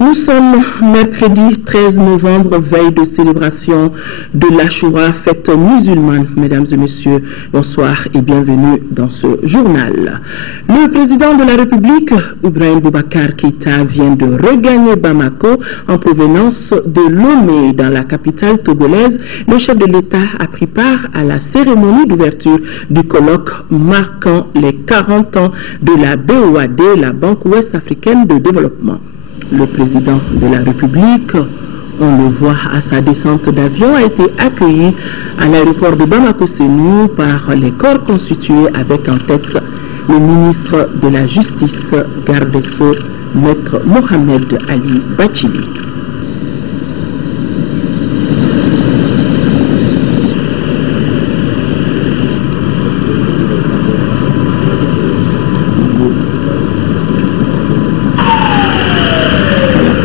Nous sommes mercredi 13 novembre, veille de célébration de l'Achoura, fête musulmane. Mesdames et messieurs, bonsoir et bienvenue dans ce journal. Le président de la République, Ibrahim Boubacar Keïta, vient de regagner Bamako en provenance de Lomé, dans la capitale togolaise. Le chef de l'État a pris part à la cérémonie d'ouverture du colloque marquant les 40 ans de la BOAD, la Banque Ouest-Africaine de Développement. Le président de la République, on le voit à sa descente d'avion, a été accueilli à l'aéroport de Bamako-Sénou par les corps constitués avec en tête le ministre de la Justice, garde des Sceaux, Maître Mohamed Ali Bachili.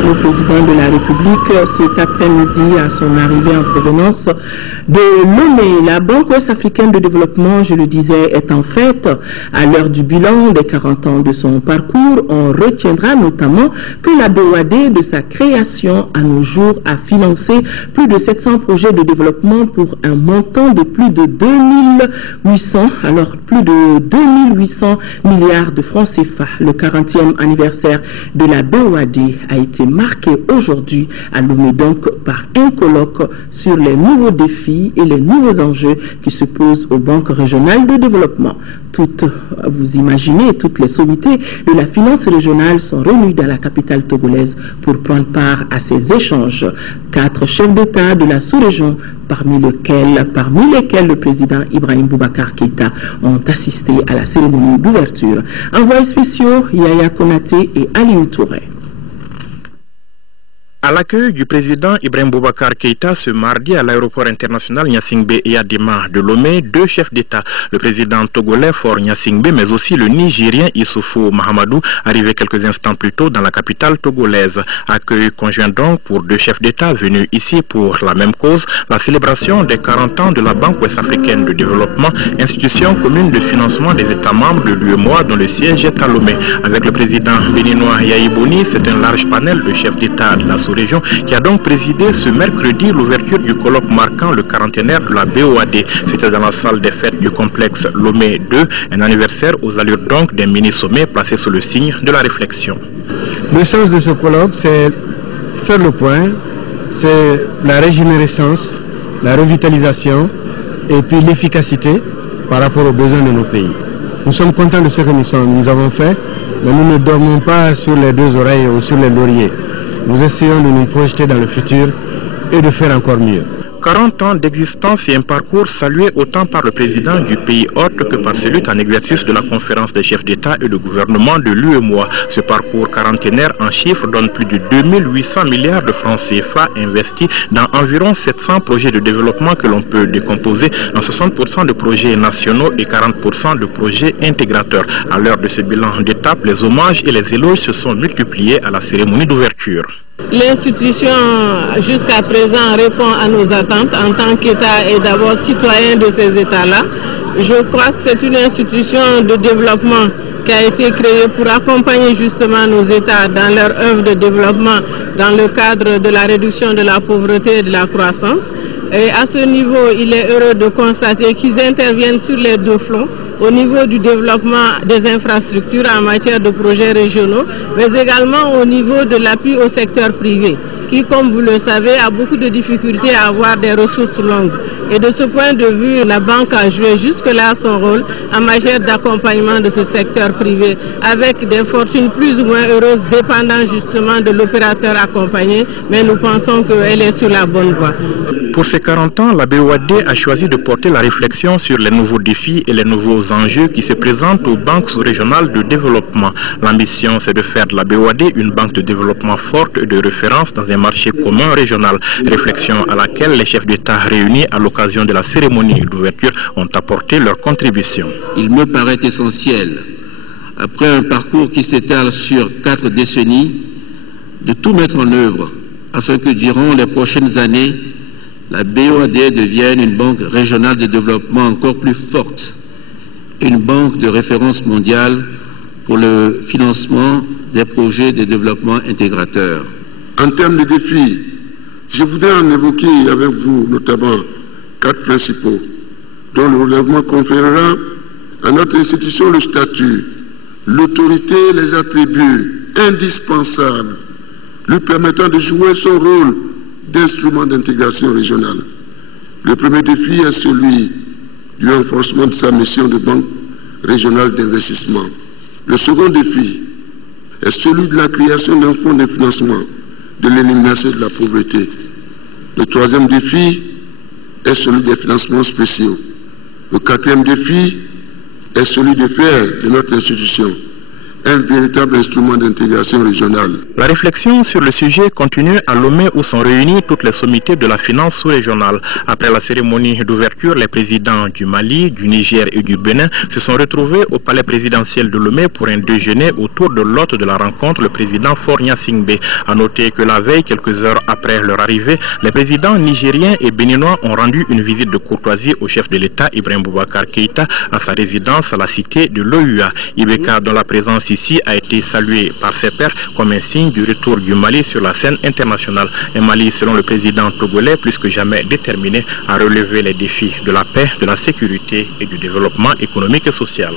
Le président de la République, cet après-midi, à son arrivée en provenance de Lomé, la Banque Ouest-Africaine de Développement, je le disais, est en fête. À l'heure du bilan des 40 ans de son parcours, on retiendra notamment que la BOAD, de sa création à nos jours, a financé plus de 700 projets de développement pour un montant de plus de 2800 milliards de francs CFA. Le 40e anniversaire de la BOAD a été marqué aujourd'hui à Lomé donc par un colloque sur les nouveaux défis et les nouveaux enjeux qui se posent aux banques régionales de développement. Vous imaginez, toutes les sommités de la finance régionale sont réunies dans la capitale togolaise pour prendre part à ces échanges. 4 chefs d'État de la sous-région, parmi lesquels le président Ibrahim Boubacar Keïta, ont assisté à la cérémonie d'ouverture. Envoyés spéciaux, Yaya Konaté et Aliou Touré. À l'accueil du président Ibrahim Boubacar Keïta ce mardi à l'aéroport international Gnassingbé Eyadema de Lomé, 2 chefs d'État, le président togolais Faure Gnassingbé, mais aussi le Nigérien Issoufou Mahamadou, arrivé quelques instants plus tôt dans la capitale togolaise. Accueil conjoint donc pour 2 chefs d'État venus ici pour la même cause, la célébration des 40 ans de la Banque Ouest-Africaine de Développement, institution commune de financement des États membres de l'UEMOA dont le siège est à Lomé. Avec le président béninois Yahi Boni, c'est un large panel de chefs d'État de la région qui a donc présidé ce mercredi l'ouverture du colloque marquant le 40e de la BOAD. C'était dans la salle des fêtes du complexe Lomé 2, un anniversaire aux allures donc d'un mini-sommet placé sous le signe de la réflexion. Le sens de ce colloque, c'est faire le point, c'est la régénérescence, la revitalisation et puis l'efficacité par rapport aux besoins de nos pays. Nous sommes contents de ce que nous avons fait, mais nous ne dormons pas sur les 2 oreilles ou sur les lauriers. Nous essayons de nous projeter dans le futur et de faire encore mieux. 40 ans d'existence et un parcours salué autant par le président du pays hôte que par celui en exercice de la conférence des chefs d'État et de gouvernement de l'UEMOA. Ce parcours quarantenaire en chiffres donne plus de 2800 milliards de francs CFA investis dans environ 700 projets de développement que l'on peut décomposer en 60% de projets nationaux et 40% de projets intégrateurs. À l'heure de ce bilan d'étape, les hommages et les éloges se sont multipliés à la cérémonie d'ouverture. L'institution jusqu'à présent répond à nos attentes en tant qu'État et d'abord citoyen de ces États-là. Je crois que c'est une institution de développement qui a été créée pour accompagner justement nos États dans leur œuvre de développement dans le cadre de la réduction de la pauvreté et de la croissance. Et à ce niveau, il est heureux de constater qu'ils interviennent sur les 2 fronts, au niveau du développement des infrastructures en matière de projets régionaux, mais également au niveau de l'appui au secteur privé, qui, comme vous le savez, a beaucoup de difficultés à avoir des ressources longues. Et de ce point de vue, la banque a joué jusque-là son rôle en matière d'accompagnement de ce secteur privé, avec des fortunes plus ou moins heureuses dépendant justement de l'opérateur accompagné, mais nous pensons qu'elle est sur la bonne voie. Pour ces 40 ans, la BOAD a choisi de porter la réflexion sur les nouveaux défis et les nouveaux enjeux qui se présentent aux banques sous-régionales de développement. L'ambition, c'est de faire de la BOAD une banque de développement forte et de référence dans un marché commun régional. Réflexion à laquelle les chefs d'État réunis à l'occasion de la cérémonie d'ouverture ont apporté leur contribution. Il me paraît essentiel, après un parcours qui s'étale sur 4 décennies, de tout mettre en œuvre afin que durant les prochaines années, la BOAD devienne une banque régionale de développement encore plus forte, une banque de référence mondiale pour le financement des projets de développement intégrateurs. En termes de défis, je voudrais en évoquer avec vous notamment 4 principaux, dont le relèvement conférera à notre institution le statut, l'autorité et les attributs indispensables lui permettant de jouer son rôle d'instrument d'intégration régionale. Le premier défi est celui du renforcement de sa mission de banque régionale d'investissement. Le second défi est celui de la création d'un fonds de financement de l'élimination de la pauvreté. Le troisième défi est celui des financements spéciaux. Le quatrième défi est celui de faire de notre institution un véritable instrument d'intégration régionale. La réflexion sur le sujet continue à Lomé où sont réunies toutes les sommités de la finance sous-régionale. Après la cérémonie d'ouverture, les présidents du Mali, du Niger et du Bénin se sont retrouvés au palais présidentiel de Lomé pour un déjeuner autour de l'hôte de la rencontre, le président Faure Gnassingbé. A noter que la veille, quelques heures après leur arrivée, les présidents nigériens et béninois ont rendu une visite de courtoisie au chef de l'État, Ibrahim Boubacar Keïta, à sa résidence à la cité de l'OUA. Ibeka, dont la présence ici a été salué par ses pairs comme un signe du retour du Mali sur la scène internationale. Un Mali, selon le président togolais, plus que jamais déterminé à relever les défis de la paix, de la sécurité et du développement économique et social.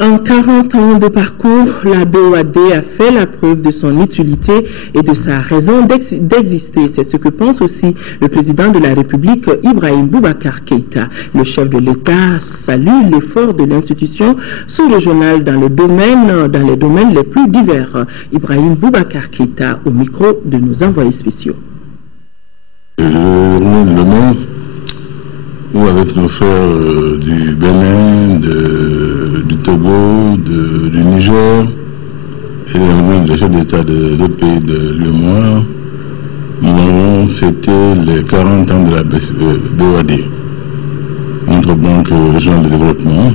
En 40 ans de parcours, la BOAD a fait la preuve de son utilité et de sa raison d'exister. C'est ce que pense aussi le président de la République, Ibrahim Boubacar Keïta. Le chef de l'État salue l'effort de l'institution sous-régionale dans les domaines les plus divers. Ibrahim Boubacar Keïta au micro de nos envoyés spéciaux. Le monde où avec nos frères du Bénin, du Togo, du Niger et les chefs d'État d'autres pays de l'UEMOA, nous avons fêté les 40 ans de la BOAD, notre banque régionale de développement,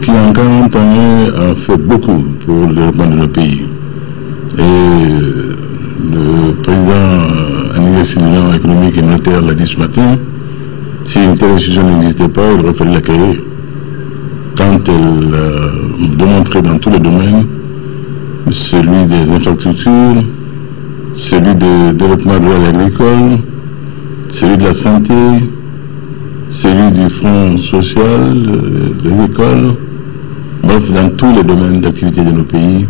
qui en 40 ans a fait beaucoup pour le développement de nos pays. Et le président en exercice de l'Union économique et monétaire l'a dit ce matin, si une telle institution n'existait pas, il aurait fallu la créer. Tant elle a démontré dans tous les domaines, celui des infrastructures, celui du développement rural et agricole, celui de la santé, celui du front social, des écoles, bref, dans tous les domaines d'activité de nos pays,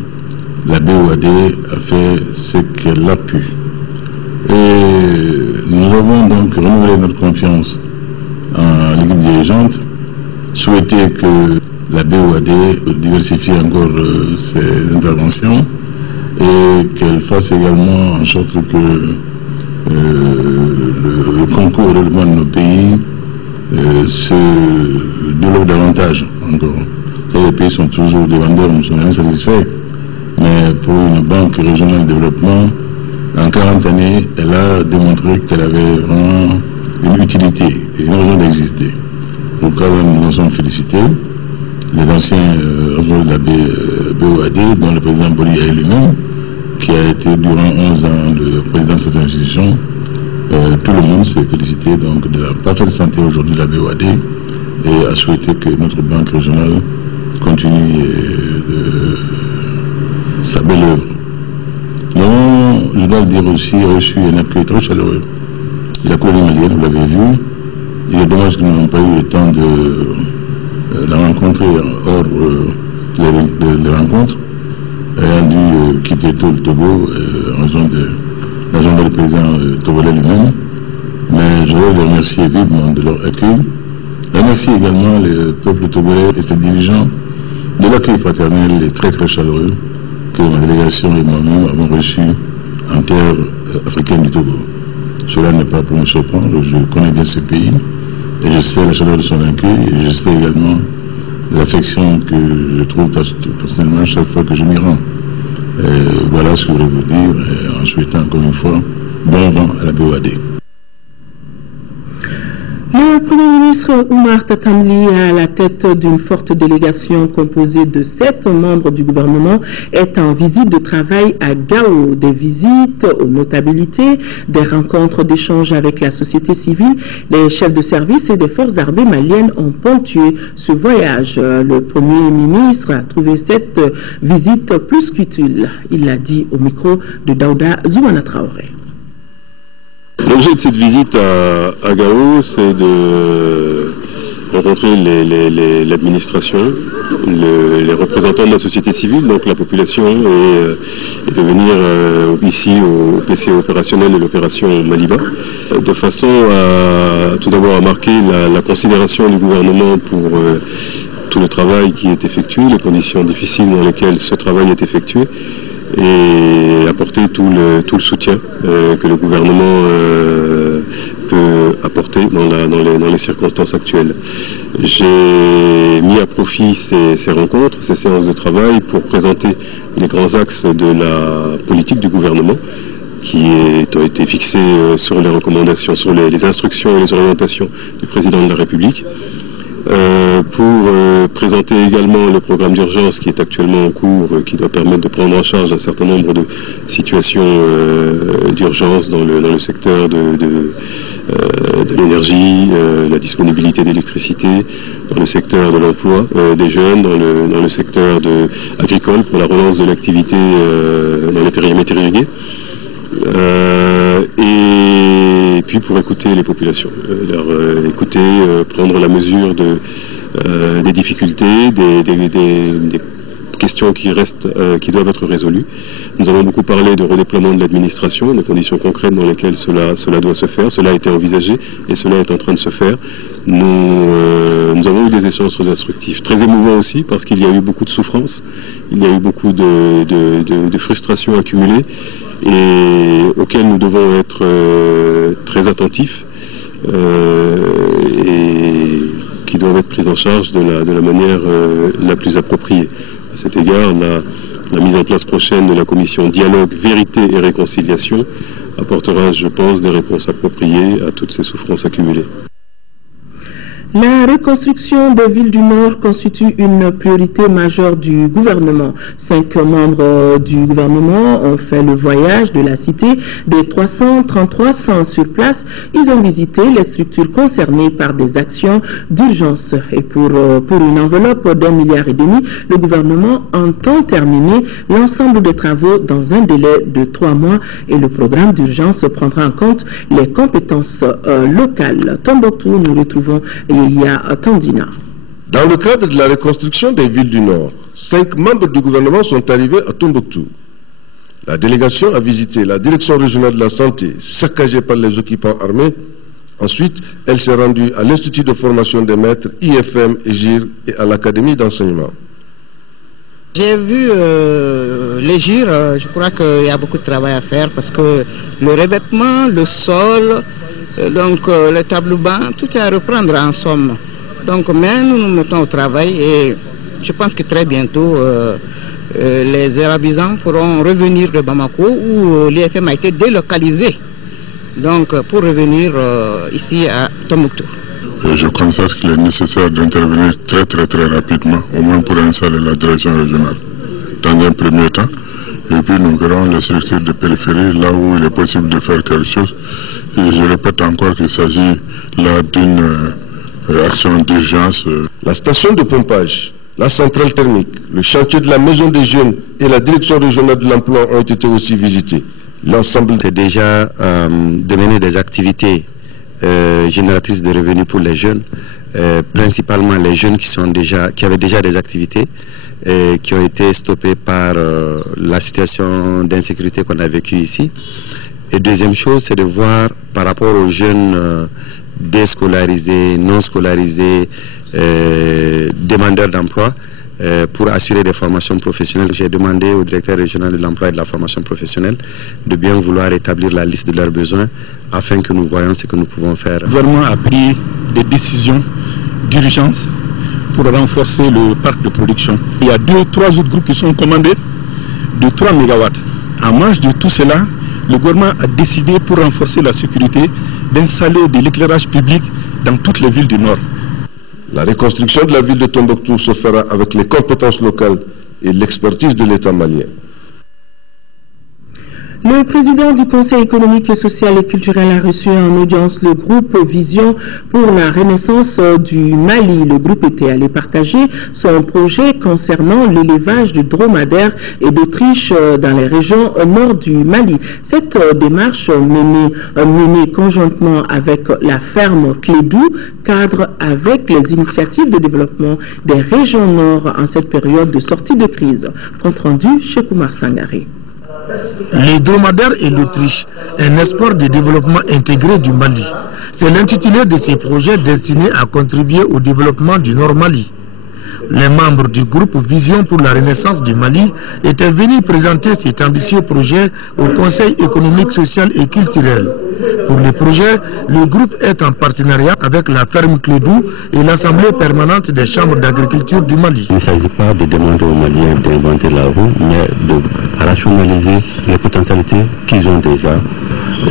la BOAD a fait ce qu'elle a pu. Et nous avons donc renouvelé notre confiance en l'équipe dirigeante, souhaiter que la BOAD diversifie encore ses interventions et qu'elle fasse également en sorte que le concours au développement de nos pays se développe davantage encore. Les pays sont toujours des vendeurs, nous sommes insatisfaits, mais pour une banque régionale de développement, en 40 années, elle a démontré qu'elle avait vraiment une utilité et une raison d'exister. Donc nous en sommes félicités. Les anciens responsables de la BOAD, dont le président Boli est lui-même, qui a été durant 11 ans le président de cette institution, tout le monde s'est félicité donc de la parfaite santé aujourd'hui de la BOAD et a souhaité que notre banque régionale continue sa belle œuvre. Nous avons, je dois le dire aussi, reçu un accueil très chaleureux. La colonie malienne, vous l'avez vu. Il est dommage que nous n'avons pas eu le temps de la rencontrer hors des rencontres. Elle a dû quitter tout le Togo en raison de l'agenda du président togolais lui-même. Mais je veux les remercier vivement de leur accueil. Je remercie également le peuple togolais et ses dirigeants de l'accueil fraternel et très très chaleureux que ma délégation et moi-même avons reçu en terre africaine du Togo. Cela n'est pas pour me surprendre, je connais bien ce pays et je sais la chaleur de son accueil et je sais également l'affection que je trouve personnellement chaque fois que je m'y rends. Voilà ce que je voulais vous dire en souhaitant encore une fois bon vent à la BOAD. Le Premier ministre Oumar Tatamli, à la tête d'une forte délégation composée de 7 membres du gouvernement, est en visite de travail à Gao. Des visites aux notabilités, des rencontres d'échange avec la société civile, les chefs de service et des forces armées maliennes ont ponctué ce voyage. Le Premier ministre a trouvé cette visite plus qu'utile. Il l'a dit au micro de Daouda Zoumana Traoré. L'objet de cette visite à Gao, c'est de rencontrer l'administration, les représentants de la société civile, donc la population, et de venir ici au PC opérationnel de l'opération Maliba, de façon à tout d'abord à marquer la considération du gouvernement pour tout le travail qui est effectué, les conditions difficiles dans lesquelles ce travail est effectué, et apporter tout le soutien que le gouvernement peut apporter dans les circonstances actuelles. J'ai mis à profit ces rencontres, ces séances de travail pour présenter les grands axes de la politique du gouvernement qui ont été fixés sur les recommandations, sur les instructions et les orientations du président de la République. Pour présenter également le programme d'urgence qui est actuellement en cours, qui doit permettre de prendre en charge un certain nombre de situations d'urgence dans le secteur de l'énergie, la disponibilité d'électricité, dans le secteur de l'emploi des jeunes, dans le secteur agricole pour la relance de l'activité dans les périmètres irrigués. Et puis pour écouter les populations, écouter, prendre la mesure des difficultés, des questions qui restent, qui doivent être résolues. Nous avons beaucoup parlé de redéploiement de l'administration, des conditions concrètes dans lesquelles cela doit se faire. Cela a été envisagé et cela est en train de se faire. Nous avons eu des échanges très instructifs, très émouvants aussi, parce qu'il y a eu beaucoup de souffrance, il y a eu beaucoup de frustrations accumulées, et auxquelles nous devons être très attentifs et qui doivent être prises en charge de la manière la plus appropriée. À cet égard, la mise en place prochaine de la commission Dialogue, Vérité et Réconciliation apportera, je pense, des réponses appropriées à toutes ces souffrances accumulées. La reconstruction des villes du Nord constitue une priorité majeure du gouvernement. 5 membres du gouvernement ont fait le voyage de la cité. Des 333 sont sur place. Ils ont visité les structures concernées par des actions d'urgence. Et pour une enveloppe d'1,5 milliard, le gouvernement entend terminer l'ensemble des travaux dans un délai de 3 mois et le programme d'urgence prendra en compte les compétences locales. Tombouctou, nous retrouvons Tandina. Dans le cadre de la reconstruction des villes du Nord, 5 membres du gouvernement sont arrivés à Tombouctou. La délégation a visité la direction régionale de la santé, saccagée par les occupants armés. Ensuite, elle s'est rendue à l'Institut de formation des maîtres IFM et GIR et à l'Académie d'enseignement. J'ai vu les GIR, je crois qu'il y a beaucoup de travail à faire parce que le revêtement, le sol, donc le tableau banc, tout est à reprendre en somme. Donc mais nous nous mettons au travail et je pense que très bientôt les Arabisans pourront revenir de Bamako où l'IFM a été délocalisé. Donc pour revenir ici à Tombouctou. Je constate qu'il est nécessaire d'intervenir très rapidement, au moins pour installer la direction régionale dans un premier temps. Et puis nous verrons les structures de périphérie là où il est possible de faire quelque chose. Et je répète encore qu'il s'agit là d'une action d'urgence. La station de pompage, la centrale thermique, le chantier de la maison des jeunes et la direction régionale de l'emploi ont été aussi visités. L'ensemble est déjà de mener des activités génératrices de revenus pour les jeunes, principalement les jeunes qui avaient déjà des activités qui ont été stoppées par la situation d'insécurité qu'on a vécue ici. Et deuxième chose, c'est de voir par rapport aux jeunes déscolarisés, non scolarisés, demandeurs d'emploi, pour assurer des formations professionnelles. J'ai demandé au directeur régional de l'emploi et de la formation professionnelle de bien vouloir établir la liste de leurs besoins afin que nous voyions ce que nous pouvons faire. Le gouvernement a pris des décisions d'urgence pour renforcer le parc de production. Il y a 2-3 autres groupes qui sont commandés de 3 MW. En marge de tout cela, le gouvernement a décidé, pour renforcer la sécurité, d'installer de l'éclairage public dans toutes les villes du Nord. La reconstruction de la ville de Tombouctou se fera avec les compétences locales et l'expertise de l'État malien. Le président du Conseil économique, social et culturel a reçu en audience le groupe Vision pour la renaissance du Mali. Le groupe était allé partager son projet concernant l'élevage du dromadaire et d'Autriche dans les régions nord du Mali. Cette démarche menée conjointement avec la ferme Clédou cadre avec les initiatives de développement des régions nord en cette période de sortie de crise. Compte rendu chez Koumar Sangari. Les dromadaires et l'Autriche, un espoir de développement intégré du Mali. C'est l'intitulé de ces projets destinés à contribuer au développement du Nord Mali. Les membres du groupe Vision pour la Renaissance du Mali étaient venus présenter cet ambitieux projet au Conseil économique, social et culturel. Pour le projet, le groupe est en partenariat avec la ferme Clédou et l'Assemblée permanente des chambres d'agriculture du Mali. Il ne s'agit pas de demander aux Maliens d'inventer la roue, mais de rationaliser les potentialités qu'ils ont déjà.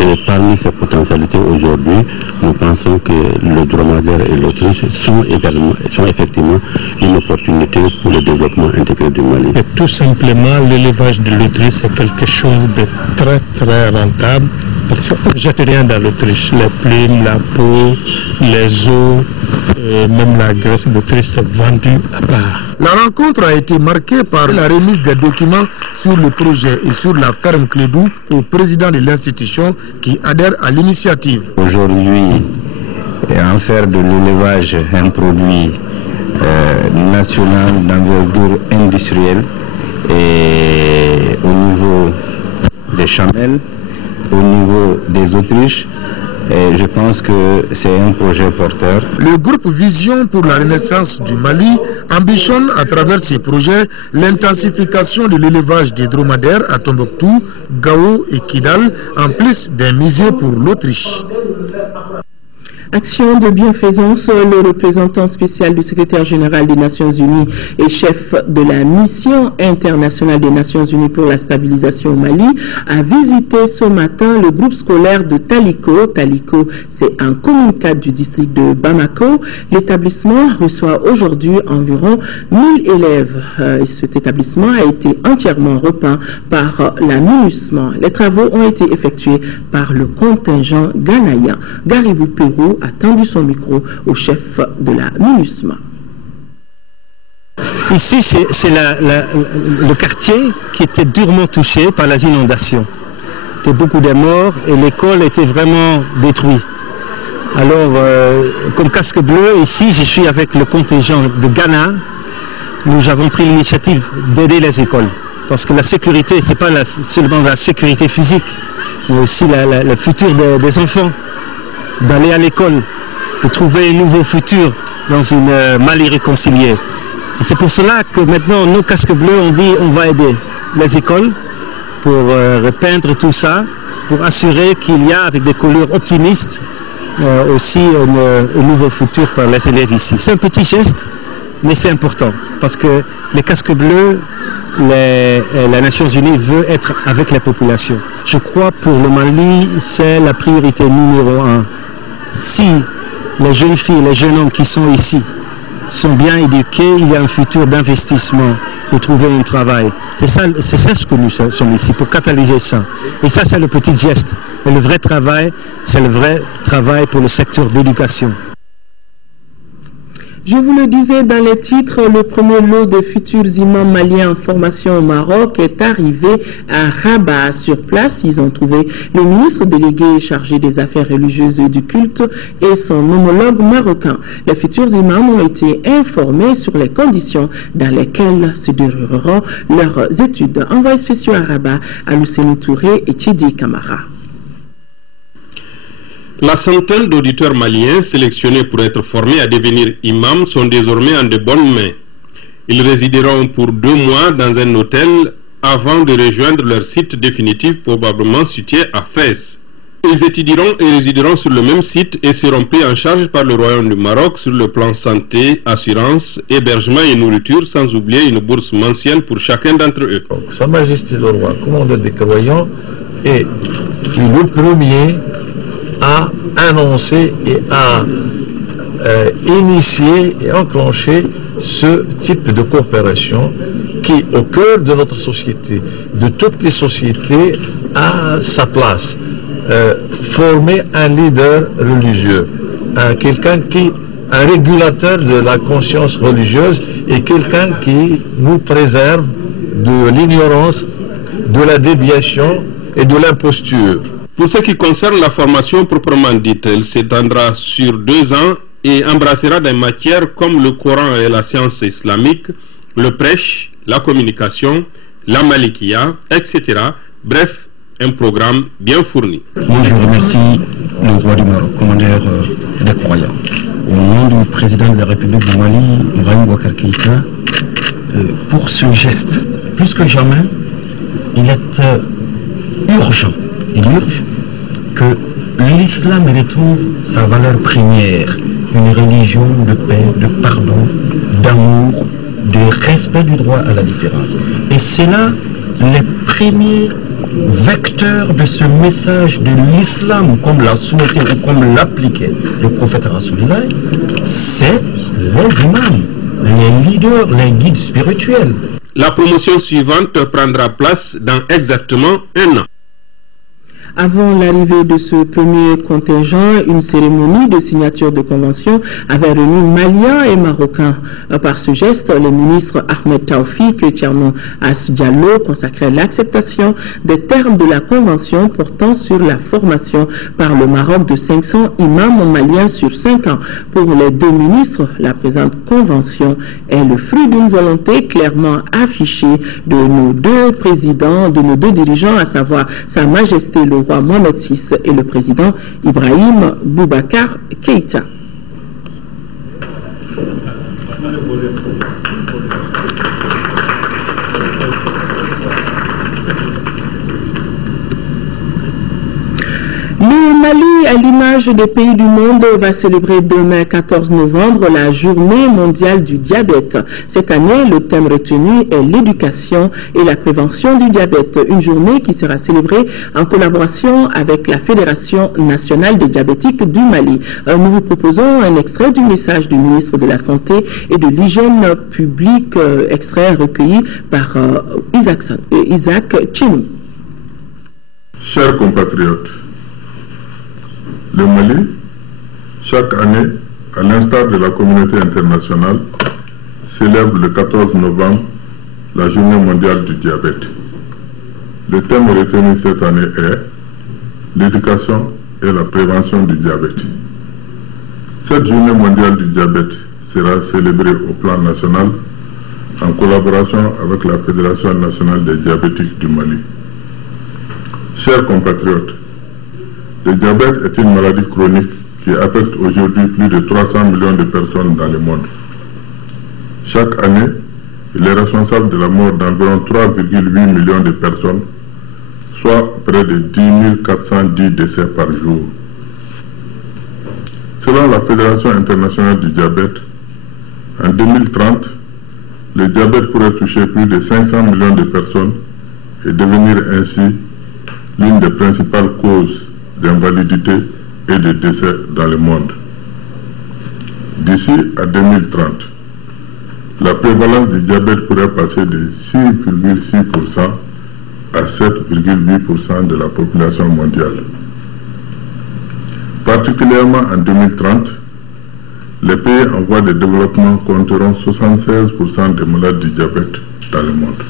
Et parmi ces potentialités aujourd'hui, nous pensons que le dromadaire et l'Autriche sont effectivement une opportunité pour le développement intégré du Mali. Et tout simplement, l'élevage de l'Autriche, c'est quelque chose de très très rentable. Parce qu'on ne jette rien dans l'Autriche. Les plumes, la peau, les os, même la graisse d'Autriche, c'est vendu à part. La rencontre a été marquée par la remise des documents sur le projet et sur la ferme Clédou au président de l'institution qui adhère à l'initiative. Aujourd'hui, en faire de l'élevage un produit national d'envergure industrielle et au niveau des chamelles, au niveau des Autriches, et je pense que c'est un projet porteur. Le groupe Vision pour la Renaissance du Mali ambitionne à travers ses projets l'intensification de l'élevage des dromadaires à Tombouctou, Gao et Kidal, en plus d'un musée pour l'Autriche. Action de bienfaisance, le représentant spécial du secrétaire général des Nations Unies et chef de la mission internationale des Nations Unies pour la stabilisation au Mali a visité ce matin le groupe scolaire de Taliko. Taliko, c'est un communicat du district de Bamako. L'établissement reçoit aujourd'hui environ 1000 élèves. Cet établissement a été entièrement repeint par la MINUSMA. Les travaux ont été effectués par le contingent ghanéen. Garibou Pérou a tendu son micro au chef de la MINUSMA. Ici, c'est le quartier qui était durement touché par les inondations. Il y avait beaucoup de morts et l'école était vraiment détruite. Alors, comme casque bleu, ici, je suis avec le contingent de Ghana. Nous avons pris l'initiative d'aider les écoles. Parce que la sécurité, ce n'est pas seulement la sécurité physique, mais aussi le futur des enfants. D'aller à l'école, de trouver un nouveau futur dans une Mali réconciliée. C'est pour cela que maintenant, nos casques bleus, on dit on va aider les écoles pour repeindre tout ça, pour assurer qu'il y a, avec des couleurs optimistes, aussi un nouveau futur pour les élèves ici. C'est un petit geste, mais c'est important, parce que les casques bleus, les Nations Unies veulent être avec la population. Je crois pour le Mali, c'est la priorité numéro 1. Si les jeunes filles, les jeunes hommes qui sont ici sont bien éduqués, il y a un futur d'investissement pour trouver un travail. C'est ça ce que nous sommes ici, pour catalyser ça. Et ça, c'est le petit geste. Mais le vrai travail, c'est le vrai travail pour le secteur d'éducation. Je vous le disais dans les titres, le premier lot de futurs imams maliens en formation au Maroc est arrivé à Rabat. Sur place, ils ont trouvé le ministre délégué chargé des affaires religieuses et du culte et son homologue marocain. Les futurs imams ont été informés sur les conditions dans lesquelles se dérouleront leurs études. Envoyés spéciaux à Rabat, Alousseni Touré et Tchidi Kamara. La centaine d'auditeurs maliens sélectionnés pour être formés à devenir imams sont désormais en de bonnes mains. Ils résideront pour 2 mois dans un hôtel avant de rejoindre leur site définitif, probablement situé à Fès. Ils étudieront et résideront sur le même site et seront pris en charge par le Royaume du Maroc sur le plan santé, assurance, hébergement et nourriture, sans oublier une bourse mensuelle pour chacun d'entre eux. Sa Majesté le Roi, commandant des croyants, est le premier à annoncer et à initier et enclencher ce type de coopération qui, au cœur de notre société, de toutes les sociétés, a sa place. Former un leader religieux, un régulateur de la conscience religieuse et quelqu'un qui nous préserve de l'ignorance, de la déviation et de l'imposture. Pour ce qui concerne la formation proprement dite, elle s'étendra sur 2 ans et embrassera des matières comme le Coran et la science islamique, le prêche, la communication, la malikia, etc. Bref, un programme bien fourni. Moi, je remercie le roi du Maroc, commandeur des croyants. Au nom du président de la République du Mali, Ibrahim Boubacar Keïta, pour ce geste. Plus que jamais, il est urgent, il urge que l'islam retrouve sa valeur première, une religion de paix, de pardon, d'amour, de respect du droit à la différence. Et c'est là les premiers vecteurs de ce message de l'islam, comme l'a souhaité ou comme l'appliquait le prophète Rasulullah, c'est les imams, les leaders, les guides spirituels. La promotion suivante prendra place dans exactement 1 an. Avant l'arrivée de ce premier contingent, une cérémonie de signature de convention avait réuni Maliens et Marocains. Par ce geste, le ministre Ahmed Taoufik Tcherno As Diallo consacrait l'acceptation des termes de la convention portant sur la formation par le Maroc de 500 imams maliens sur 5 ans. Pour les 2 ministres, la présente convention est le fruit d'une volonté clairement affichée de nos 2 présidents, de nos 2 dirigeants, à savoir Sa Majesté le roi Mohamed VI et le président Ibrahim Boubacar Keïta. Le Mali, à l'image des pays du monde, va célébrer demain 14 novembre la journée mondiale du diabète. Cette année, le thème retenu est l'éducation et la prévention du diabète. Une journée qui sera célébrée en collaboration avec la Fédération nationale des diabétiques du Mali. Nous vous proposons un extrait du message du ministre de la Santé et de l'Hygiène publique, extrait recueilli par Isaac Chinou. Chers compatriotes, le Mali, chaque année, à l'instar de la communauté internationale, célèbre le 14 novembre la journée mondiale du diabète. Le thème retenu cette année est l'éducation et la prévention du diabète. Cette journée mondiale du diabète sera célébrée au plan national en collaboration avec la Fédération nationale des diabétiques du Mali. Chers compatriotes, le diabète est une maladie chronique qui affecte aujourd'hui plus de 300 millions de personnes dans le monde. Chaque année, il est responsable de la mort d'environ 3,8 millions de personnes, soit près de 10 410 décès par jour. Selon la Fédération internationale du diabète, en 2030, le diabète pourrait toucher plus de 500 millions de personnes et devenir ainsi l'une des principales causes d'invalidité et de décès dans le monde. D'ici à 2030, la prévalence du diabète pourrait passer de 6,6% à 7,8% de la population mondiale. Particulièrement en 2030, les pays en voie de développement compteront 76% des malades du diabète dans le monde.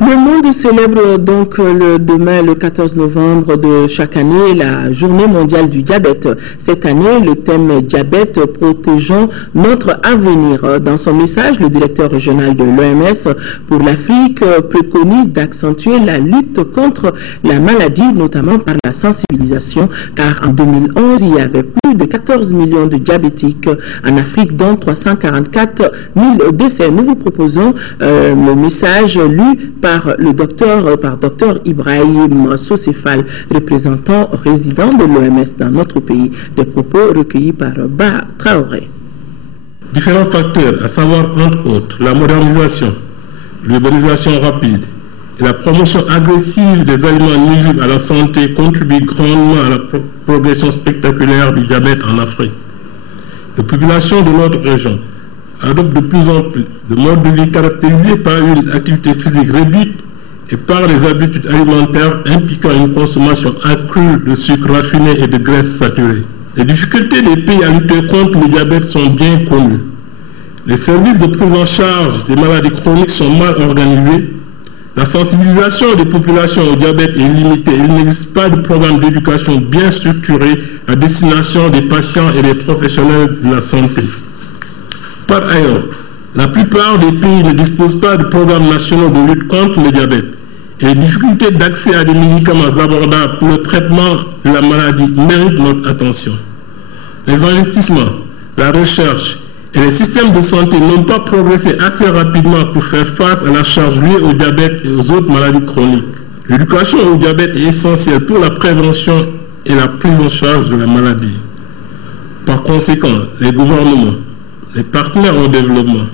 Le monde célèbre donc demain, le 14 novembre de chaque année, la journée mondiale du diabète. Cette année, le thème diabète, protégeons notre avenir. Dans son message, le directeur régional de l'OMS pour l'Afrique préconise d'accentuer la lutte contre la maladie, notamment par la sensibilisation, car en 2011, il y avait plus de 14 millions de diabétiques en Afrique, dont 344 000 décès. Nous vous proposons le message lu par le docteur Ibrahim Socéphale, représentant résident de l'OMS dans notre pays, des propos recueillis par Ba Traoré. Différents facteurs, à savoir entre autres la modernisation, l'urbanisation rapide et la promotion agressive des aliments nuisibles à la santé contribuent grandement à la progression spectaculaire du diabète en Afrique. Les populations de notre région adoptent de plus en plus de modes de vie caractérisés par une activité physique réduite et par les habitudes alimentaires impliquant une consommation accrue de sucre raffiné et de graisses saturées. Les difficultés des pays à lutter contre le diabète sont bien connues. Les services de prise en charge des maladies chroniques sont mal organisés. La sensibilisation des populations au diabète est limitée. Il n'existe pas de programme d'éducation bien structuré à destination des patients et des professionnels de la santé. Par ailleurs, la plupart des pays ne disposent pas de programmes nationaux de lutte contre le diabète. Et les difficultés d'accès à des médicaments abordables pour le traitement de la maladie méritent notre attention. Les investissements, la recherche et les systèmes de santé n'ont pas progressé assez rapidement pour faire face à la charge liée au diabète et aux autres maladies chroniques. L'éducation au diabète est essentielle pour la prévention et la prise en charge de la maladie. Par conséquent, les gouvernements, les partenaires au développement,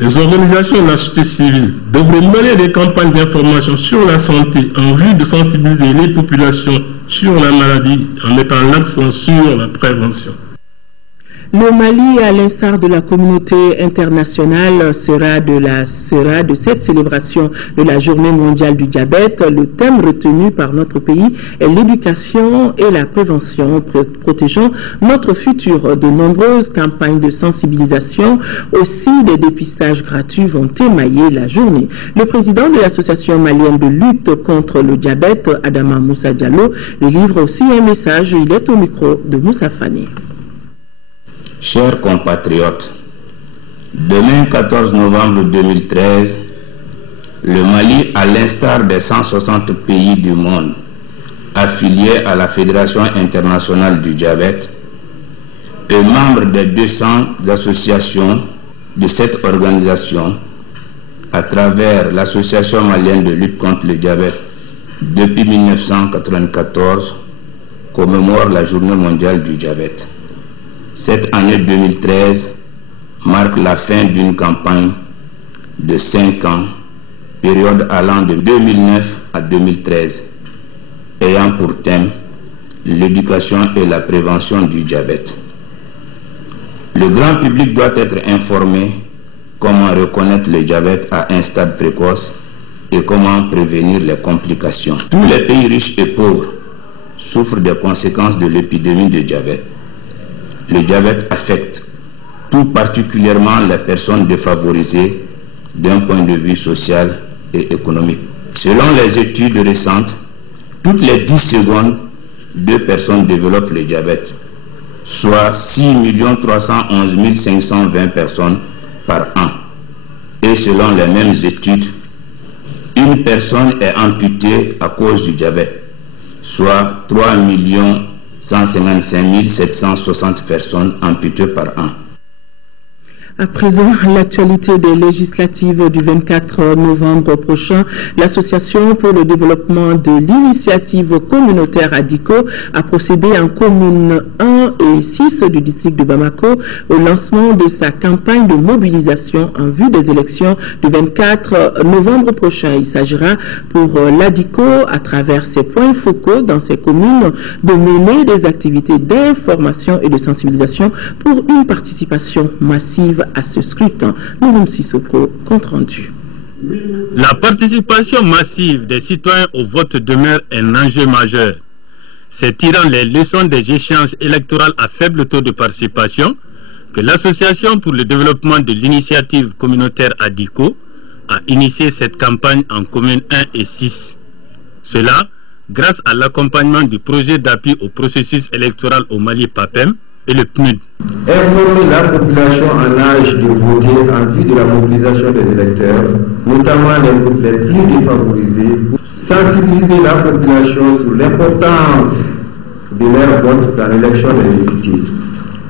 les organisations de la société civile devraient mener des campagnes d'information sur la santé en vue de sensibiliser les populations sur la maladie en mettant l'accent sur la prévention. Le Mali, à l'instar de la communauté internationale, sera de cette célébration de la Journée mondiale du diabète. Le thème retenu par notre pays est l'éducation et la prévention, protégeant notre futur. De nombreuses campagnes de sensibilisation, aussi des dépistages gratuits vont émailler la journée. Le président de l'association malienne de lutte contre le diabète, Adama Moussa Diallo, lui livre aussi un message. Il est au micro de Moussa Fani. Chers compatriotes, demain 14 novembre 2013, le Mali, à l'instar des 160 pays du monde affiliés à la Fédération internationale du diabète et membre des 200 associations de cette organisation, à travers l'Association malienne de lutte contre le diabète, depuis 1994, commémore la Journée mondiale du diabète. Cette année 2013 marque la fin d'une campagne de 5 ans, période allant de 2009 à 2013, ayant pour thème l'éducation et la prévention du diabète. Le grand public doit être informé comment reconnaître le diabète à un stade précoce et comment prévenir les complications. Tous les pays riches et pauvres souffrent des conséquences de l'épidémie de diabète. Le diabète affecte tout particulièrement les personnes défavorisées d'un point de vue social et économique. Selon les études récentes, toutes les 10 secondes, 2 personnes développent le diabète, soit 6 311 520 personnes par an. Et selon les mêmes études, une personne est amputée à cause du diabète, soit 3 155 760 personnes amputées par an. À présent, l'actualité des législatives du 24 novembre prochain, l'Association pour le développement de l'initiative communautaire ADICO a procédé en commune 1 et 6 du district de Bamako au lancement de sa campagne de mobilisation en vue des élections du 24 novembre prochain. Il s'agira pour l'ADICO, à travers ses points focaux dans ces communes, de mener des activités d'information et de sensibilisation pour une participation massive à ce scrutin. Nounoum Sissoko, compte rendu. La participation massive des citoyens au vote demeure un enjeu majeur. C'est tirant les leçons des échéances électorales à faible taux de participation que l'Association pour le développement de l'initiative communautaire ADICO a initié cette campagne en communes 1 et 6. Cela grâce à l'accompagnement du projet d'appui au processus électoral au Mali PAPEM et le PNUD. Informer la population en âge de voter en vue de la mobilisation des électeurs, notamment les groupes les plus défavorisés, sensibiliser la population sur l'importance de leur vote dans l'élection des députés,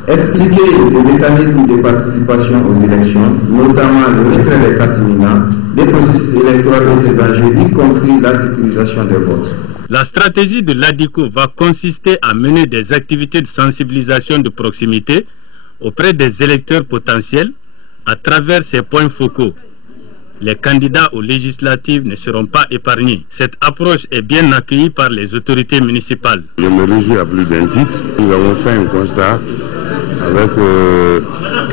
expliquer les mécanismes de participation aux élections, notamment le retrait des catémina, des processus électoraux et ses enjeux, y compris la sécurisation des votes. La stratégie de l'ADICO va consister à mener des activités de sensibilisation de proximité auprès des électeurs potentiels à travers ces points focaux. Les candidats aux législatives ne seront pas épargnés. Cette approche est bien accueillie par les autorités municipales. Je me réjouis à plus d'un titre. Nous avons fait un constat avec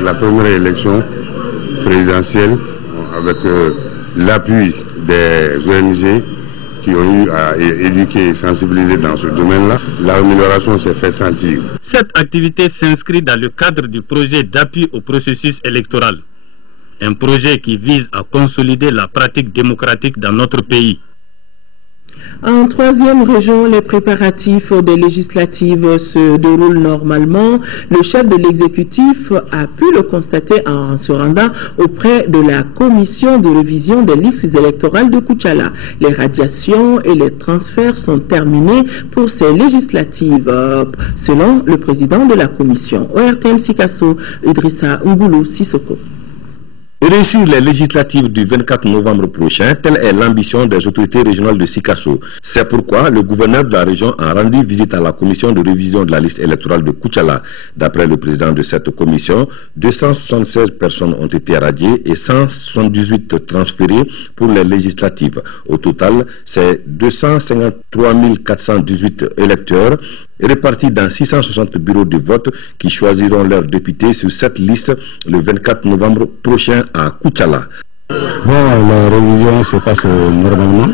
la première élection présidentielle, avec l'appui des ONG qui ont eu à éduquer et sensibiliser dans ce domaine-là, l'amélioration s'est fait sentir. Cette activité s'inscrit dans le cadre du projet d'appui au processus électoral. Un projet qui vise à consolider la pratique démocratique dans notre pays. En troisième région, les préparatifs des législatives se déroulent normalement. Le chef de l'exécutif a pu le constater en se rendant auprès de la commission de révision des listes électorales de Koutchala. Les radiations et les transferts sont terminés pour ces législatives, selon le président de la commission. ORTM Sikasso, Idrissa Ngoulou Sissoko. Réussir les législatives du 24 novembre prochain, telle est l'ambition des autorités régionales de Sikasso. C'est pourquoi le gouverneur de la région a rendu visite à la commission de révision de la liste électorale de Koutchala. D'après le président de cette commission, 276 personnes ont été radiées et 178 transférées pour les législatives. Au total, c'est 253 418 électeurs répartis dans 660 bureaux de vote qui choisiront leurs députés sur cette liste le 24 novembre prochain à Koutchala. Bon, la révision se passe normalement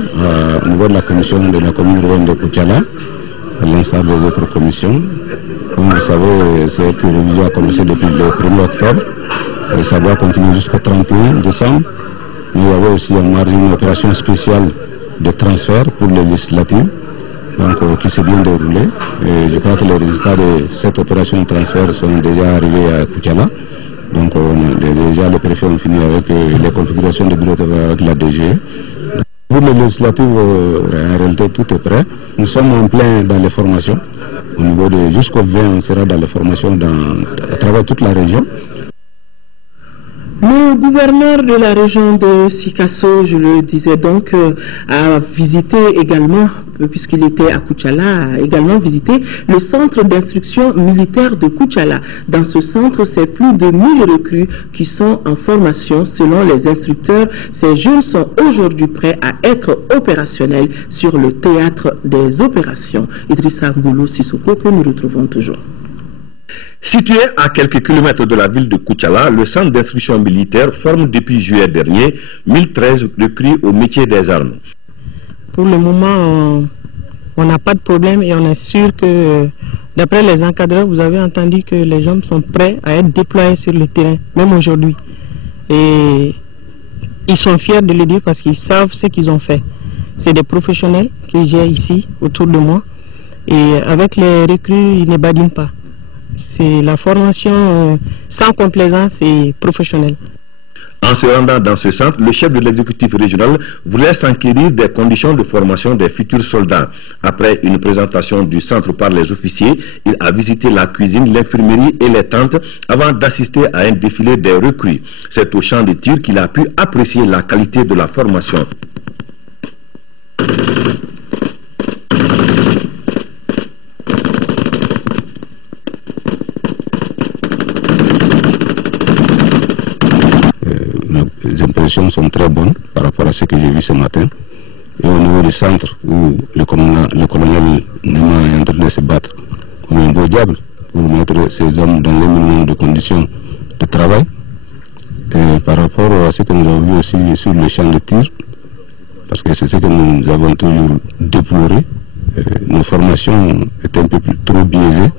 au niveau de la commission de la commune urbaine de Koutchala, à l'instar des autres commissions. Comme vous savez, cette révision a commencé depuis le 1er octobre et ça doit continuer jusqu'au 31 décembre. Nous avons aussi en marge une opération spéciale de transfert pour les législatives, donc qui s'est bien déroulée. Et je crois que les résultats de cette opération de transfert sont déjà arrivés à Koutchala. Donc déjà les préfets ont fini avec les configurations de bureaux de vote avec la DG. Pour les législatives, en réalité tout est prêt. Nous sommes en plein dans les formations. Au niveau de jusqu'au 20, on sera dans les formations à travers toute la région. Le gouverneur de la région de Sikasso, je le disais donc, a visité également, puisqu'il était à Koutchala, a également visité le centre d'instruction militaire de Koutchala. Dans ce centre, c'est plus de 1000 recrues qui sont en formation. Selon les instructeurs, ces jeunes sont aujourd'hui prêts à être opérationnels sur le théâtre des opérations. Idrissa Ngoulou Sissoko, que nous retrouvons toujours. Situé à quelques kilomètres de la ville de Koutchala, le centre d'instruction militaire forme depuis juillet dernier 1013 recrues au métier des armes. Pour le moment, on n'a pas de problème et on est sûr que, d'après les encadreurs, vous avez entendu que les gens sont prêts à être déployés sur le terrain, même aujourd'hui. Et ils sont fiers de le dire parce qu'ils savent ce qu'ils ont fait. C'est des professionnels que j'ai ici, autour de moi. Et avec les recrues, ils ne badinent pas. C'est la formation sans complaisance et professionnelle. En se rendant dans ce centre, le chef de l'exécutif régional voulait s'enquérir des conditions de formation des futurs soldats. Après une présentation du centre par les officiers, il a visité la cuisine, l'infirmerie et les tentes avant d'assister à un défilé des recrues. C'est au champ de tir qu'il a pu apprécier la qualité de la formation. Les impressions sont très bonnes par rapport à ce que j'ai vu ce matin. Et au niveau du centre où le colonel Nema est en train de se battre comme un beau diable pour mettre ces hommes dans les minimum de conditions de travail. Et par rapport à ce que nous avons vu aussi sur le champ de tir, parce que c'est ce que nous avons toujours déploré, nos formations étaient un peu trop biaisées,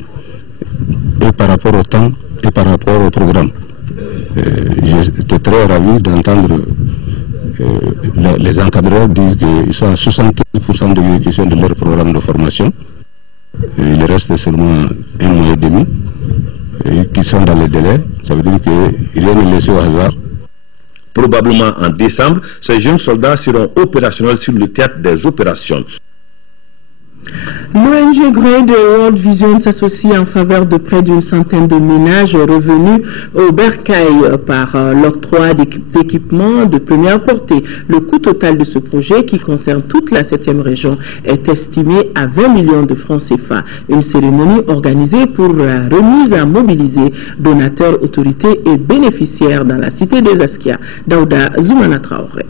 et par rapport au temps et par rapport au programme. J'étais très ravi d'entendre les encadreurs dire qu'ils sont à 75% de l'exécution de leur programme de formation. Il reste seulement un mois et demi qui sont dans les délais. Ça veut dire que rien n'est laissé au hasard. Probablement en décembre, ces jeunes soldats seront opérationnels sur le théâtre des opérations. L'ONG Grade World Vision s'associe en faveur de près d'une centaine de ménages revenus au bercail par l'octroi d'équipements de première portée. Le coût total de ce projet, qui concerne toute la 7e région, est estimé à 20 millions de francs CFA. Une cérémonie organisée pour la remise à mobiliser donateurs, autorités et bénéficiaires dans la cité des Askia. Daouda Zoumana Traoré.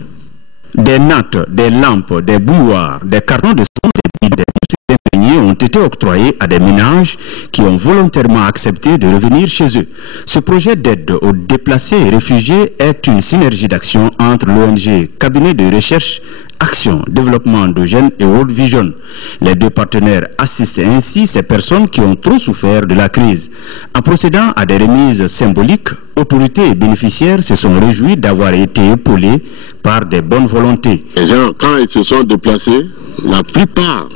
Des nattes, des lampes, des bouilloires, des cartons de son, des impregnés ont été octroyés à des ménages qui ont volontairement accepté de revenir chez eux. Ce projet d'aide aux déplacés et réfugiés est une synergie d'action entre l'ONG Cabinet de recherche Action, Développement endogène et World Vision. Les deux partenaires assistent ainsi ces personnes qui ont trop souffert de la crise. En procédant à des remises symboliques, autorités et bénéficiaires se sont réjouis d'avoir été épaulés par des bonnes volontés. Les gens, quand ils se sont déplacés, la plupart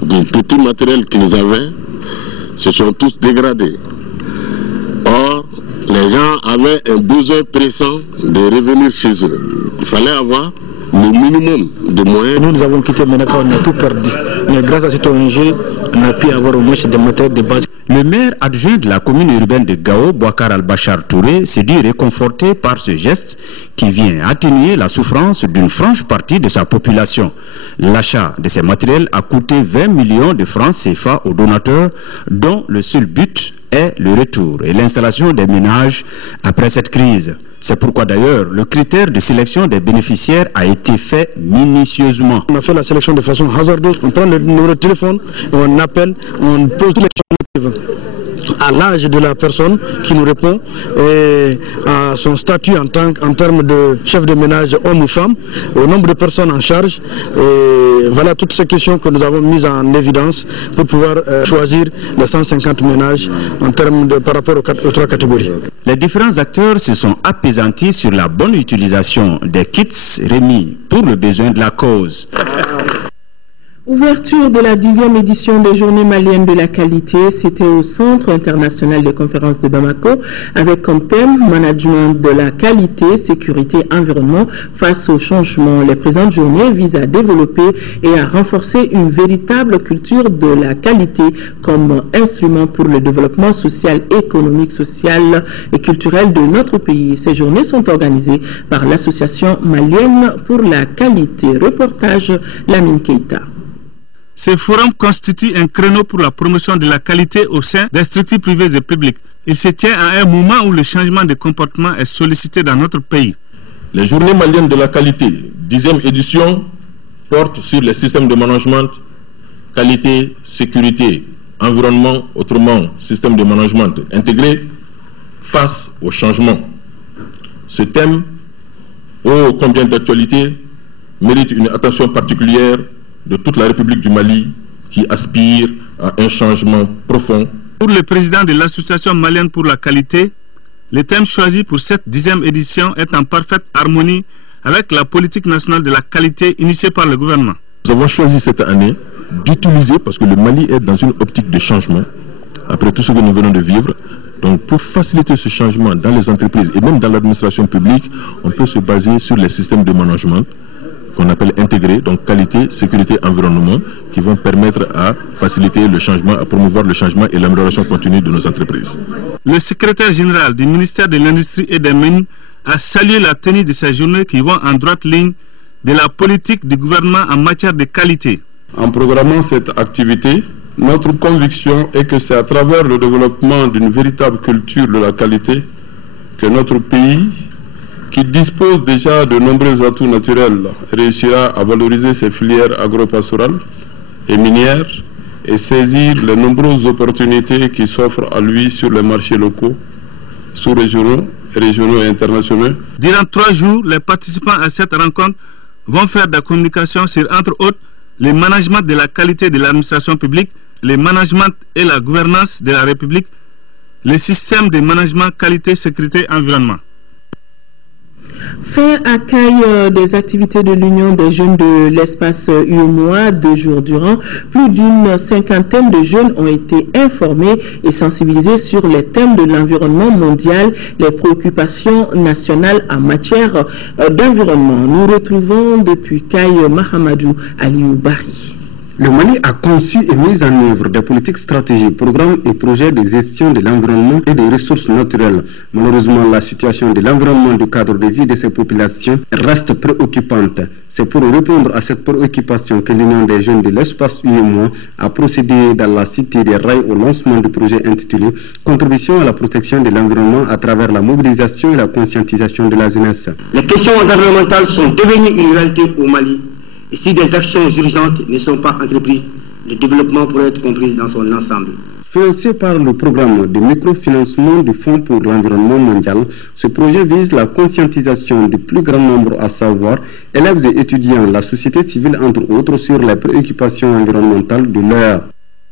du petit matériel qu'ils avaient se sont tous dégradés. Or, les gens avaient un besoin pressant de revenir chez eux. Il fallait avoir le minimum de moyens. Nous avons quitté Ménaka, on a tout perdu. Mais grâce à cette ONG, on a pu avoir au moins des matériels de base. Le maire adjoint de la commune urbaine de Gao, Bouakar Al-Bachar Touré, s'est dit réconforté par ce geste qui vient atténuer la souffrance d'une franche partie de sa population. L'achat de ces matériels a coûté 20 millions de francs CFA aux donateurs, dont le seul but est le retour et l'installation des ménages après cette crise. C'est pourquoi d'ailleurs le critère de sélection des bénéficiaires a été fait minutieusement. On a fait la sélection de façon hasardeuse, on prend le numéro de téléphone, on appelle, on pose toutes les questions à l'âge de la personne qui nous répond et à son statut en termes de chef de ménage homme ou femme, au nombre de personnes en charge. Et voilà toutes ces questions que nous avons mises en évidence pour pouvoir choisir les 150 ménages en termes par rapport aux trois catégories. Les différents acteurs se sont apaisantis sur la bonne utilisation des kits remis pour le besoin de la cause. Ouverture de la 10e édition des Journées maliennes de la qualité, c'était au Centre international de conférences de Bamako, avec comme thème management de la qualité, sécurité, environnement face au changement. Les présentes journées visent à développer et à renforcer une véritable culture de la qualité comme instrument pour le développement social, économique, social et culturel de notre pays. Ces journées sont organisées par l'Association malienne pour la qualité. Reportage Lamine Keita. Ce forum constitue un créneau pour la promotion de la qualité au sein des structures privées et publiques. Il se tient à un moment où le changement de comportement est sollicité dans notre pays. Les Journées maliennes de la qualité, 10e édition, portent sur les systèmes de management, qualité, sécurité, environnement, autrement, système de management intégré face au changement. Ce thème, ô combien d'actualité, mérite une attention particulière de toute la République du Mali qui aspire à un changement profond. Pour le président de l'Association malienne pour la qualité, le thème choisi pour cette 10e édition est en parfaite harmonie avec la politique nationale de la qualité initiée par le gouvernement. Nous avons choisi cette année d'utiliser, parce que le Mali est dans une optique de changement, après tout ce que nous venons de vivre. Donc pour faciliter ce changement dans les entreprises et même dans l'administration publique, on peut se baser sur les systèmes de management qu'on appelle intégrés, donc qualité, sécurité, environnement, qui vont permettre à faciliter le changement, à promouvoir le changement et l'amélioration continue de nos entreprises. Le secrétaire général du ministère de l'Industrie et des Mines a salué la tenue de ces journées qui vont en droite ligne de la politique du gouvernement en matière de qualité. En programmant cette activité, notre conviction est que c'est à travers le développement d'une véritable culture de la qualité que notre pays, qui dispose déjà de nombreux atouts naturels, réussira à valoriser ses filières agro-pastorales et minières et saisir les nombreuses opportunités qui s'offrent à lui sur les marchés locaux, sous-régionaux, régionaux et internationaux. Durant 3 jours, les participants à cette rencontre vont faire de la communication sur, entre autres, le management de la qualité de l'administration publique, le management et la gouvernance de la République, le système de management qualité, sécurité, environnement. Fin accueil des activités de l'Union des jeunes de l'espace UEMOA 2 jours durant. Plus d'une cinquantaine de jeunes ont été informés et sensibilisés sur les thèmes de l'environnement mondial, les préoccupations nationales en matière d'environnement. Nous retrouvons depuis Kaye Mahamadou Aliou Bari. Le Mali a conçu et mis en œuvre des politiques stratégiques, programmes et projets de gestion de l'environnement et des ressources naturelles. Malheureusement, la situation de l'environnement du cadre de vie de ces populations reste préoccupante. C'est pour répondre à cette préoccupation que l'Union des jeunes de l'espace UEMOA a procédé dans la cité des rails au lancement du projet intitulé « Contribution à la protection de l'environnement à travers la mobilisation et la conscientisation de la jeunesse ». Les questions environnementales sont devenues une réalité au Mali. Et si des actions urgentes ne sont pas entreprises, Le développement pourrait être compris dans son ensemble. Financé par le programme de microfinancement du Fonds pour l'environnement mondial, ce projet vise la conscientisation du plus grand nombre, à savoir élèves et étudiants, la société civile entre autres, sur les préoccupations environnementales de l'heure.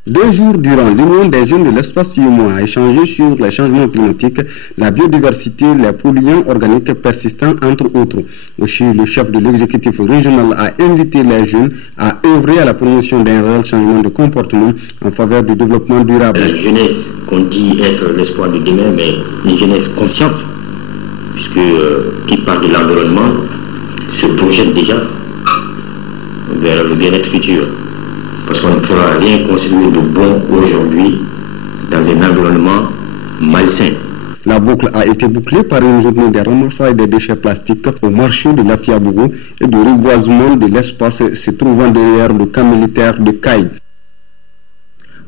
2 jours durant, l'Union des jeunes de l'espace UMOA a échangé sur les changements climatiques, la biodiversité, les polluants organiques persistants, entre autres. Aussi, le chef de l'exécutif régional a invité les jeunes à œuvrer à la promotion d'un réel changement de comportement en faveur du développement durable. La jeunesse qu'on dit être l'espoir de demain, mais une jeunesse consciente, puisque qui parle de l'environnement se projette déjà vers le bien-être futur. Parce qu'on ne pourra rien construire de bon aujourd'hui dans un environnement malsain. La boucle a été bouclée par une journée de ramassage des déchets plastiques au marché de Lafiabougou et de reboisement de l'espace se trouvant derrière le camp militaire de Caille.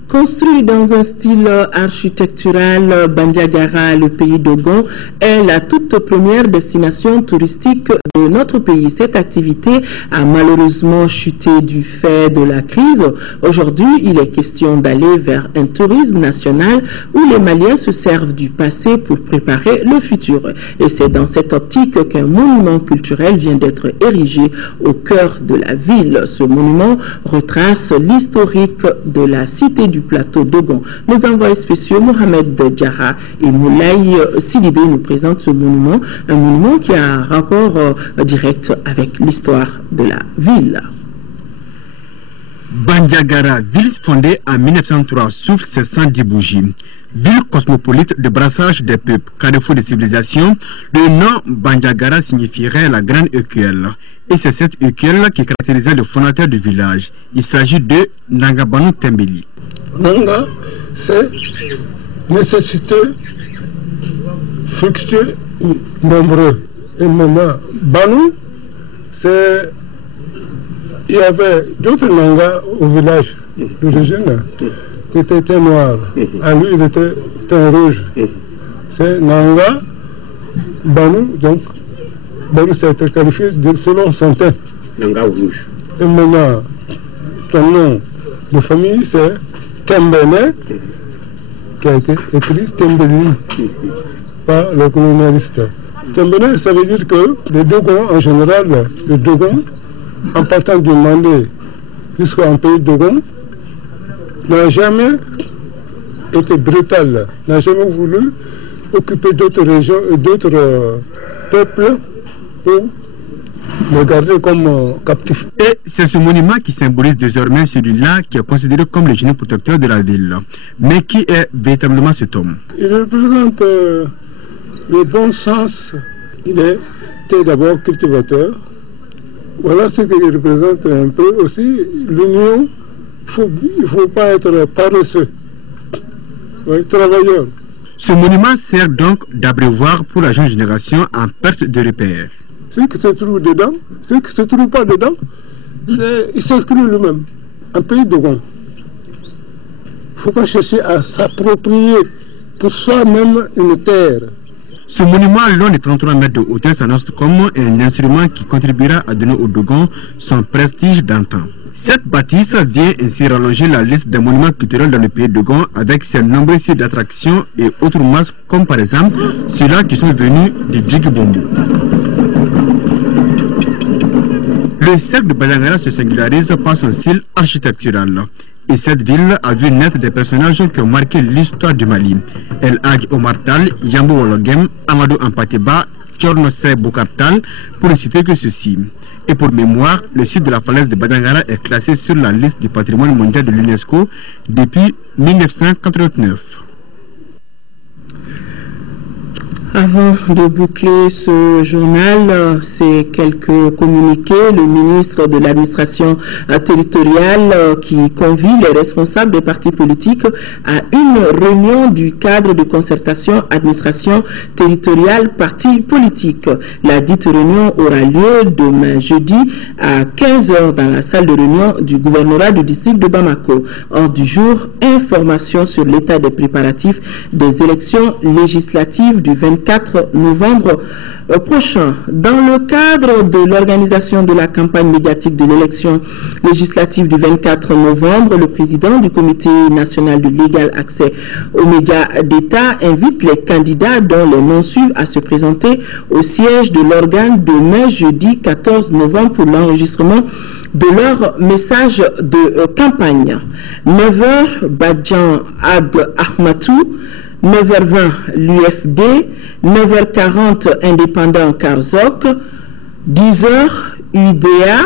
Construit dans un style architectural, Bandiagara, le pays d'Ogon, est la toute première destination touristique de notre pays. Cette activité a malheureusement chuté du fait de la crise. Aujourd'hui, il est question d'aller vers un tourisme national où les Maliens se servent du passé pour préparer le futur. Et c'est dans cette optique qu'un monument culturel vient d'être érigé au cœur de la ville. Ce monument retrace l'historique de la cité du plateau d'Ogon. Nos envoyés spéciaux Mohamed Djara et Moulay Sidibé nous présentent ce monument, un monument qui a un rapport direct avec l'histoire de la ville. Bandiagara, ville fondée en 1903, souffle ses 110 bougies. Ville cosmopolite de brassage des peuples, carrefour de civilisation, le nom Bandiagara signifierait la grande écuelle. Et c'est cette écuelle qui caractérisait le fondateur du village. Il s'agit de Nangabanu Tembeli. Nanga, c'est nécessité, fructueux ou nombreux. Et maintenant, Banu, c'est... Il y avait d'autres Nangas au village d'origine qui étaient noirs. À lui, il était teint rouge. C'est Nanga, Banu, donc Banu, ça a été qualifié selon son teint. Nanga rouge. Et maintenant, ton nom de famille, c'est Tembele, qui a été écrit Tembeli par le colonialiste. Tembele, ça veut dire que les Dogons, en général, les Dogons, en partant du Mandé jusqu'en pays Dogon, n'a jamais été brutal, n'a jamais voulu occuper d'autres régions et d'autres peuples pour le garder comme captif. Et c'est ce monument qui symbolise désormais celui-là qui est considéré comme le génie protecteur de la ville. Mais qui est véritablement cet homme? Il représente le bon sens. Il était d'abord cultivateur. Voilà ce qu'il représente un peu aussi l'union. Il ne faut pas être paresseux, travailleur. Ce monument sert donc d'abreuvoir pour la jeune génération en perte de repère. Ce qui se trouve dedans, ce qui ne se trouve pas dedans, il s'exclut lui-même. Un pays de Gon. Il ne faut pas chercher à s'approprier pour soi-même une terre. Ce monument long de 33 mètres de hauteur s'annonce comme un instrument qui contribuera à donner au Dogon son prestige d'antan. Cette bâtisse vient ainsi rallonger la liste des monuments culturels dans le pays de Dogon avec ses nombreux sites d'attraction et autres masques comme par exemple ceux-là qui sont venus de Djigibombo. Le cercle de Bandiagara se singularise par son style architectural. Et cette ville a vu naître des personnages qui ont marqué l'histoire du Mali. El Hadj Omar Tall, Yambo Wologem, Amadou Ampateba, Tchornosei Boukartal, pour ne citer que ceci. Et pour mémoire, le site de la falaise de Bandiagara est classé sur la liste du patrimoine mondial de l'UNESCO depuis 1989. Avant de boucler ce journal, c'est quelques communiqués. Le ministre de l'administration territoriale qui convie les responsables des partis politiques à une réunion du cadre de concertation administration territoriale partis politiques. La dite réunion aura lieu demain jeudi à 15h dans la salle de réunion du gouvernorat du district de Bamako. Hors du jour, information sur l'état des préparatifs des élections législatives du 24 novembre prochain. Dans le cadre de l'organisation de la campagne médiatique de l'élection législative du 24 novembre, le président du Comité national de l'égal accès aux médias d'État invite les candidats dont les noms suivent à se présenter au siège de l'organe demain jeudi 14 novembre pour l'enregistrement de leur message de campagne. 9h, Badjan Ag Ahmatou, 9h20, l'UFD, 9h40, Indépendant Karzok, 10h, UDA,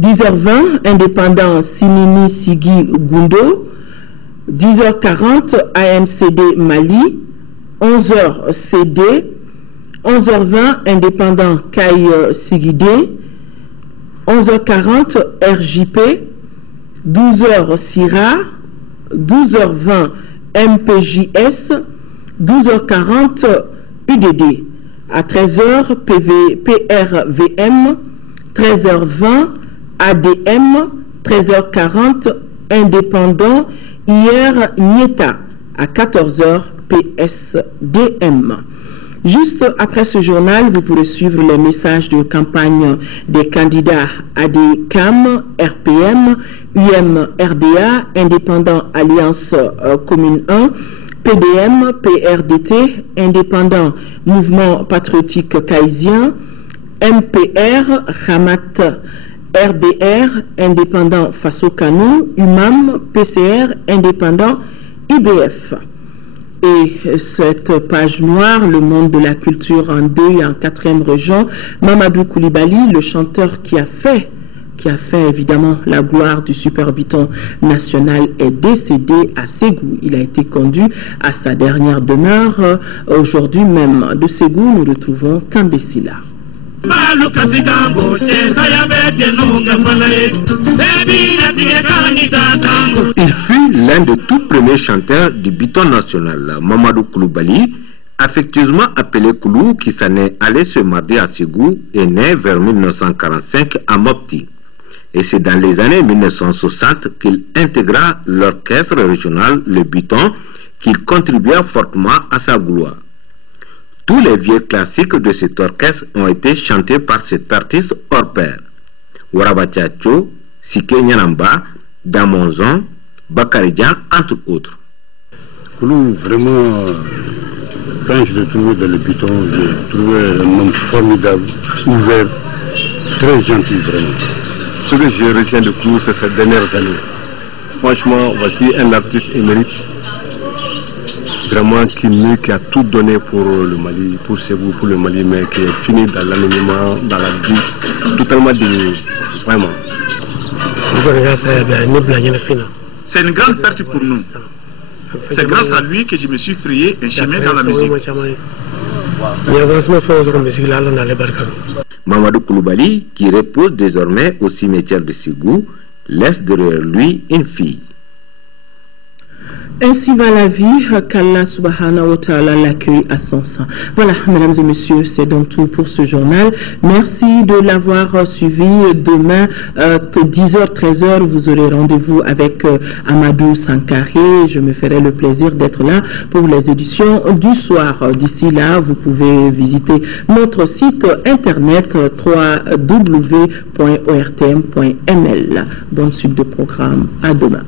10h20, Indépendant Sinini Sigi Gundo, 10h40, ANCD Mali, 11h CD, 11h20, Indépendant Kaye Sigide, 11h40, RJP, 12h Sira, 12h20, MPJS, 12h40, UDD, à 13h, PRVM, 13h20, ADM, 13h40, Indépendant, hier Nieta, à 14h, PSDM. Juste après ce journal, vous pourrez suivre les messages de campagne des candidats ADCAM, RPM, UM, RDA, Indépendant Alliance Commune 1, PDM, PRDT, Indépendant Mouvement Patriotique Kaysien, MPR, Ramat, RDR, Indépendant Faso Kanou, UMAM, PCR, Indépendant IBF. Et cette page noire, le monde de la culture en 2 et en 4e région, Mamadou Koulibaly, le chanteur qui a fait évidemment la gloire du Super-Biton national, est décédé à Ségou. Il a été conduit à sa dernière demeure. Aujourd'hui même de Ségou, nous retrouvons Kambesila. Il fut l'un des tout premiers chanteurs du Biton national, Mamadou Koulibaly, affectueusement appelé Koulou, qui s'en est allé ce mardi à Ségou, est né vers 1945 à Mopti. Et c'est dans les années 1960 qu'il intégra l'orchestre régional, le Biton, qu'il contribua fortement à sa gloire. Tous les vieux classiques de cet orchestre ont été chantés par cet artiste hors pair. Warabachacho, Sike Nyanamba, Damonzon, Bakaridjan, entre autres. Koulou, vraiment, quand je l'ai trouvé dans le Biton, j'ai trouvé un homme formidable, ouvert, très gentil vraiment. Ce que je retiens de Koulou, c'est ces dernières années. Franchement, voici un artiste émérite, vraiment qui a tout donné pour le Mali, pour Ségou, pour le Mali, mais qui est fini dans l'anonymat, dans la vie, totalement dénié, vraiment. C'est une grande perte pour nous. C'est grâce à lui que je me suis frayé un chemin dans la musique. Mamadou Koulibaly, qui repose désormais au cimetière de Ségou, laisse derrière lui une fille. Ainsi va la vie, qu'Allah subhanahu wa ta'ala l'accueille à son sein. Voilà, mesdames et messieurs, c'est donc tout pour ce journal. Merci de l'avoir suivi. Demain, 10h, 13h, vous aurez rendez-vous avec Amadou Sankaré. Je me ferai le plaisir d'être là pour les éditions du soir. D'ici là, vous pouvez visiter notre site internet www.ortm.ml. Bonne suite de programme. À demain.